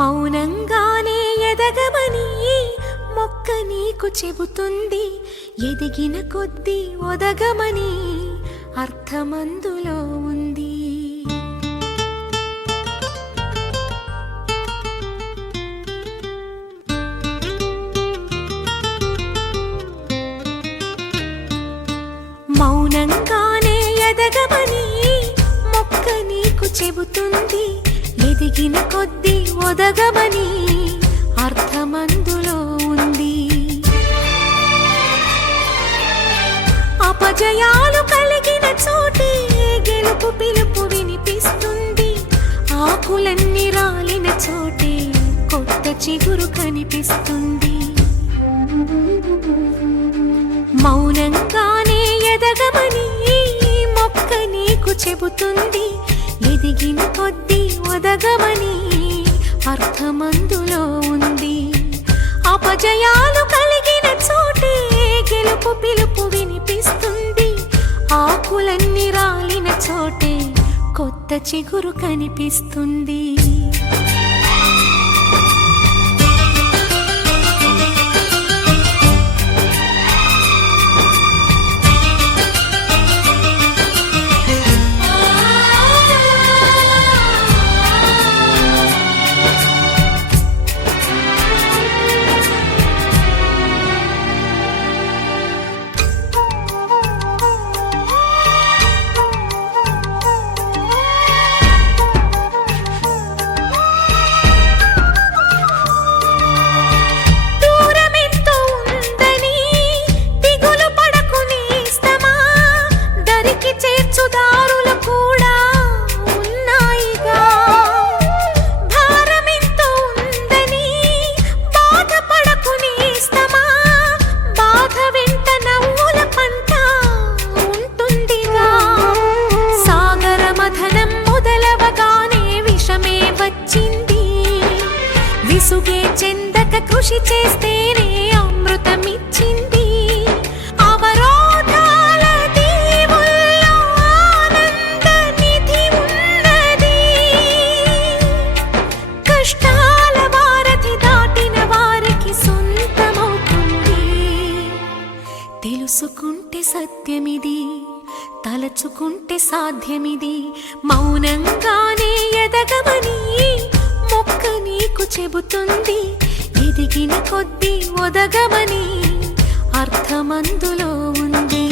మౌనంగానే ఎదగమని మొక్క నీకు చెబుతుంది. ఎదిగిన కొద్దీ ఒదగమని అర్థమందులో ఉంది. మౌనంగానే ఎదగమని మొక్క నీకు చెబుతుంది. ఎదిగిన కొద్దీ ఒదగమని అర్థమందులో ఉంది. అపజయాలు కలిగిన చోటే గెలుపు పిలుపు వినిపిస్తుంది. ఆకులన్నీ రాలిన చోటే కొత్త చిగురు కనిపిస్తుంది. మౌనంగానే ఎదగమని మొక్క నీకు చెబుతుంది. ఎదిగిన కొద్దీ ఒదగమని అర్థమందులో ఉంది. అపజయాలు కలిగిన చోటే గెలుపు పిలుపు వినిపిస్తుంది. ఆకులన్నీ రాలిన చోటే కొత్త చిగురు కనిపిస్తుంది. విసుగే చెందక కృషి చేస్తేనే అమృతమిచ్చింది. అవరోధాల దీవుల్లో ఆనంద నిధి ఉన్నది. కష్టాల వారధి దాటిన వారికి సొంతమవుతుంది. తెలుసుకుంటే సత్యమిది, తలచుకుంటే సాధ్యమిది. మౌనంగానే ఎదగమని మొక్క నీకు చెబుతుంది. ఎదిగిన కొద్దీ ఒదగమని అర్థమందులో ఉంది.